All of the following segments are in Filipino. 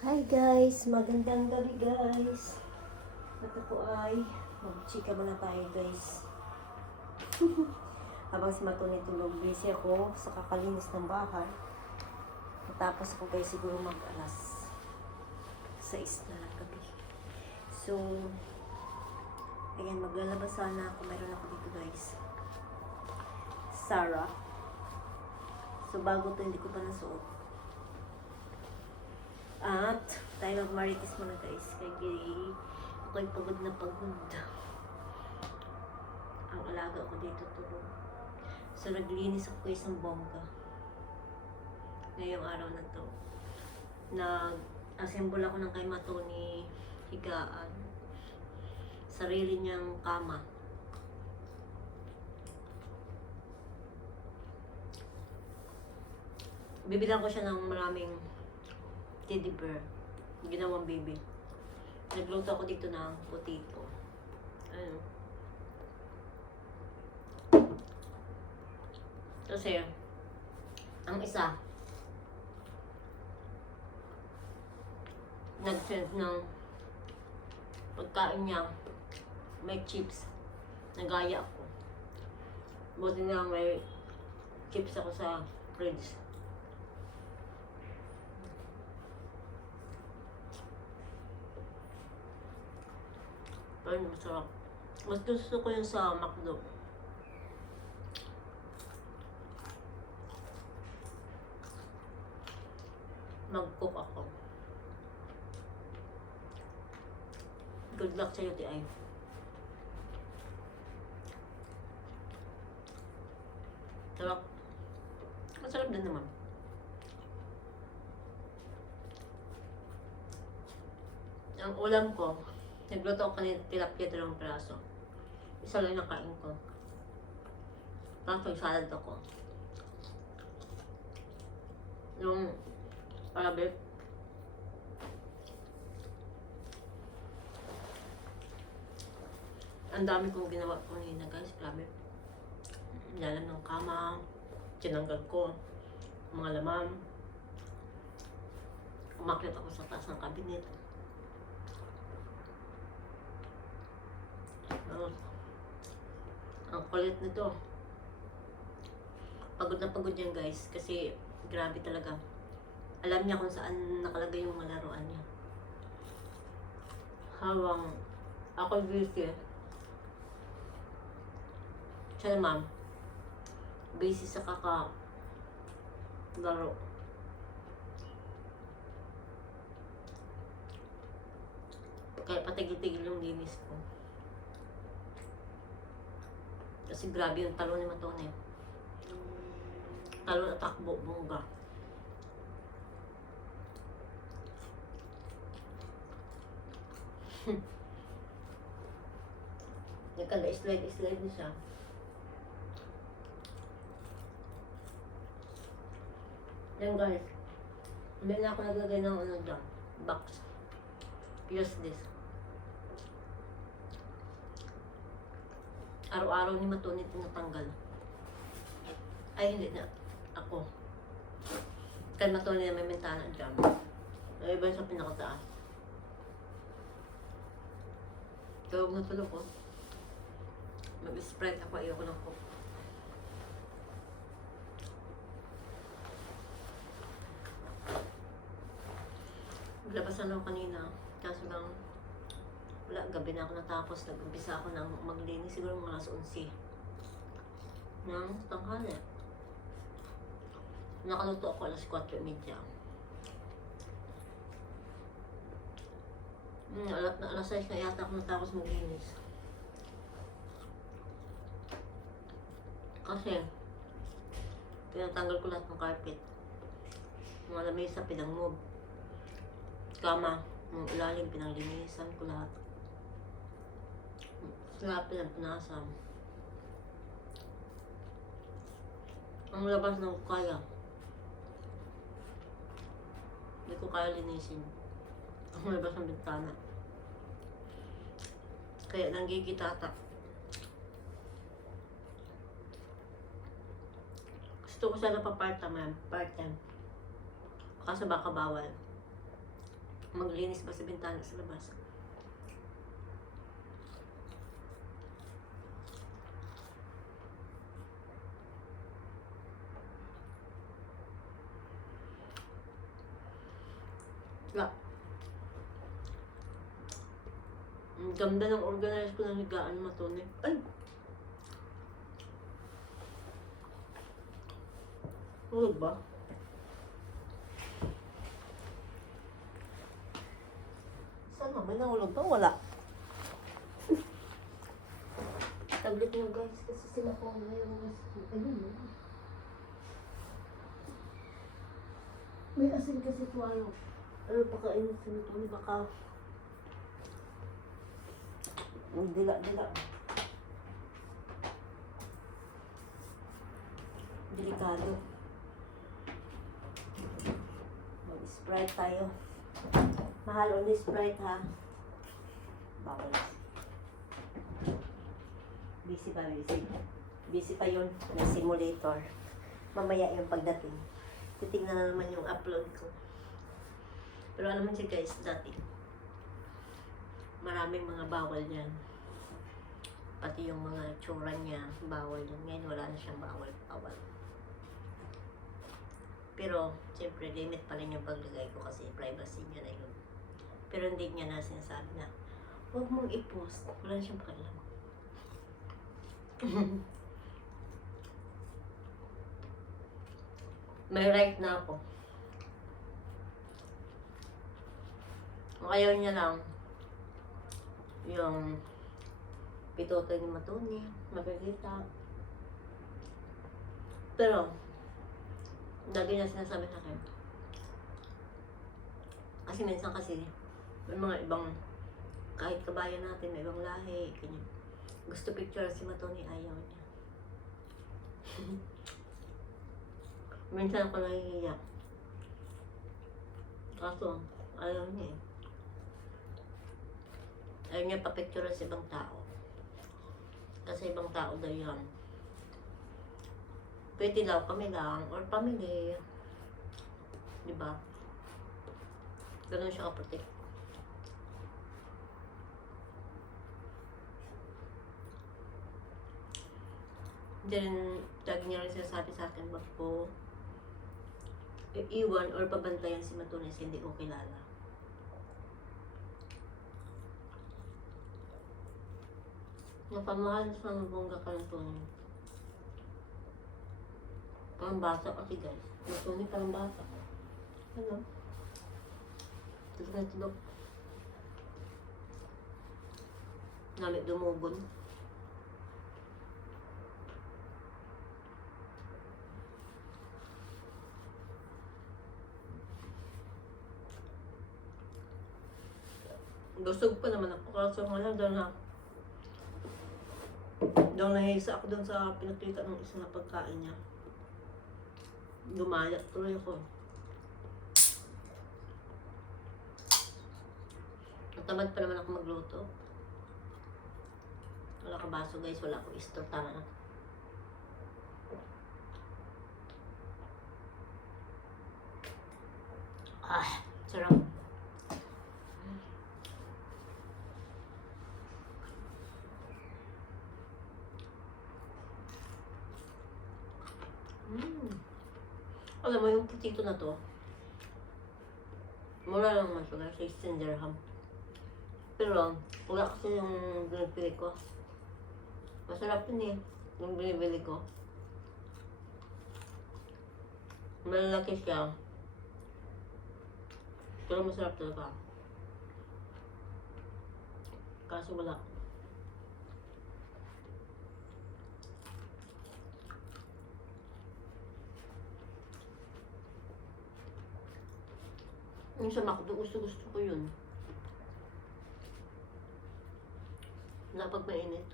Hi guys, magandang gabi guys. Ito po ay mag-chika muna tayo guys. Habang si Matoni tulog, busy ako sa kakalinis ng bahay. Matapos ako guys siguro mag alas 6 na gabi. So, ayan, maglalabas sana ako. Meron ako dito guys. Sarah. So, bago to, hindi ko pa nasuot. At tayo magmarites muna guys. Kaya ako'y pagod na pagod. Ang alaga ko dito tulog. So naglinis ako guys ng bongga. Ngayong araw na to. Nag-assemble ako ng kay Matoni higaan. Sarili niyang kama. Bibilang ko siya ng maraming teddy bear. Ginawang baby. Nagluto ako dito ng potato. Ano? Kasi, ang isa, nag-send ng pagkain niya, may chips. Nagaya ako. Buti na may chips ako sa fridge. Pero masarap. Mas gusto ko yung sa McDo. Mag-cook ako. Good luck sa'yo, Ti. Sarap. Masarap din naman. Ang ulam ko, nagluto ako kanina tilapia dalawang piraso. Isa lang yung nakain ko. Tapos mag-salad ako. Yung arabic, ang dami kong ginawa kanina guys, grabe. Nilalam ng kama, tinanggal ko, mga laman. Umakyat ako sa taas ng kabinet. Tapos, ang kulit nito. Pagod na pagod yan guys, kasi grabe talaga. Alam niya kung saan nakalagay yung mga laruan niya. Hawang ako busy. Siya naman, busy sa kaka laro. Kaya patigil-tigil yung linis ko. Kasi grabe yung talo ni Matone. Talo at takbo, bongga. Nagkala-slide-slide na siya. Yan guys. Hindi na ako naglagay ng ano dyan. Box. Use this. Araw-araw ni Matoni tinatanggal. Ay, hindi na. Ako. Kay Matoni na may mentana dyan. Ay, iba sa pinakataas. Tulog na tulog ko. Mag-spread ako. Ayoko ng cook. Labasan ako kanina. Kaso lang, wala, gabi na ako natapos. Nag-umpisa ako ng maglinis. Siguro mga alas 11. Ng tanghali. Nakaluto ako alas 4.30. Hmm, alas, na, alas 6 na yata ako natapos maglinis. Kasi, tinatanggal ko lahat ng carpet. Mga lamesa, pinang-move. Kama, yung ilalim, pinanglinisan ko lahat. Sila pinagpunasan. Ang labas ng kaya. Hindi ko kaya linisin. Ang labas ng bintana. Kaya nanggigitata. Gusto ko sana pa part-time, part-time. Kaso baka bawal. Maglinis ba sa bintana sa labas? Yeah. Ang ganda ng organize ko ng higaan matunig. Ay! Tulog ba? Saan ba? May nahulog ba? Wala. Tablet nyo guys, kasi sila po ngayon. Ayun mo. May asin kasi ano. Ano pa kainin sa nito? Baka ang dila-dila. Delikado. Mag-sprite tayo. Mahal ulit Sprite ha. Bawal. Busy pa, busy. Busy pa yun. May simulator. Mamaya yung pagdating. Titingnan na naman yung upload ko. Pero alam mo siya guys, dati. Maraming mga bawal niyan. Pati yung mga tsura niya, bawal yan. Ngayon wala na siyang bawal-bawal. Pero, siyempre, limit pa rin yung paglagay ko kasi privacy niya na yun. Pero hindi niya na sinasabi na, huwag mong i-post. Wala na siyang pakialam. May right na ako. Ayaw niya lang yung pitutoy ni Matuni, makikita. Pero, lagi niya sinasabi sa akin. Kasi minsan kasi, may mga ibang, kahit kabayan natin, may ibang lahi, ganyan. Gusto picture si Matoni, ayaw niya. minsan ako nahihiya. Kaso, ayaw niya eh. Ayaw niya pa-picture sa ibang tao. Kasi ibang tao daw yan. Pwede daw kami lang, or family. Di ba? Ganun siya kaputik. Then, lagi niya rin sinasabi sa akin, wag po iiwan or pabantayan si Matunis, hindi ko kilala. Napamahal sa bongga ka ng Tony. Parang bata kasi guys. Tony parang bata. Ano? Tulog na tulog. Namit dumugon. Busog pa naman ako. Kaso nga lang doon na doon nahisa ako doon sa pinakita ng isa na pagkain niya. Lumaya tuloy ako. Natamad pa naman ako magluto. Wala ka baso guys, wala akong istor. Tama na. Ah, sarap. Alam mo yung putito na to, mura lang naman siya, 16 dirham. Pero, wala kasi yung binibili ko. Masarap yun eh, yung binibili ko. Malalaki siya. Pero masarap talaga. Kaso wala. Yung sa McDo, gusto-gusto ko yun. Wala pag mainit.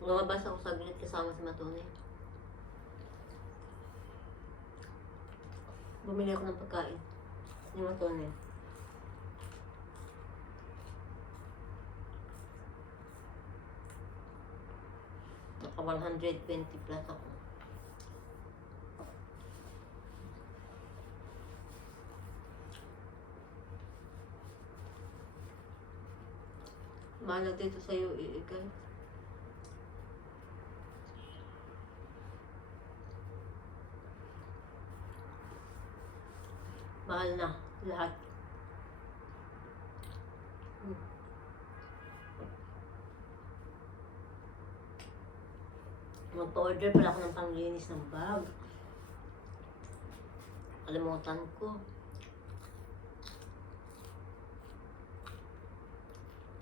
Lumabas ako sa gilid kasama si Matone. Bumili ako ng pagkain. Ni Matone. Naka 120 plus ako. Na dito sa'yo, iikay. Mahal na lahat. Hmm. Mag-order pala ako ng panglinis ng bag. Kalimutan ko.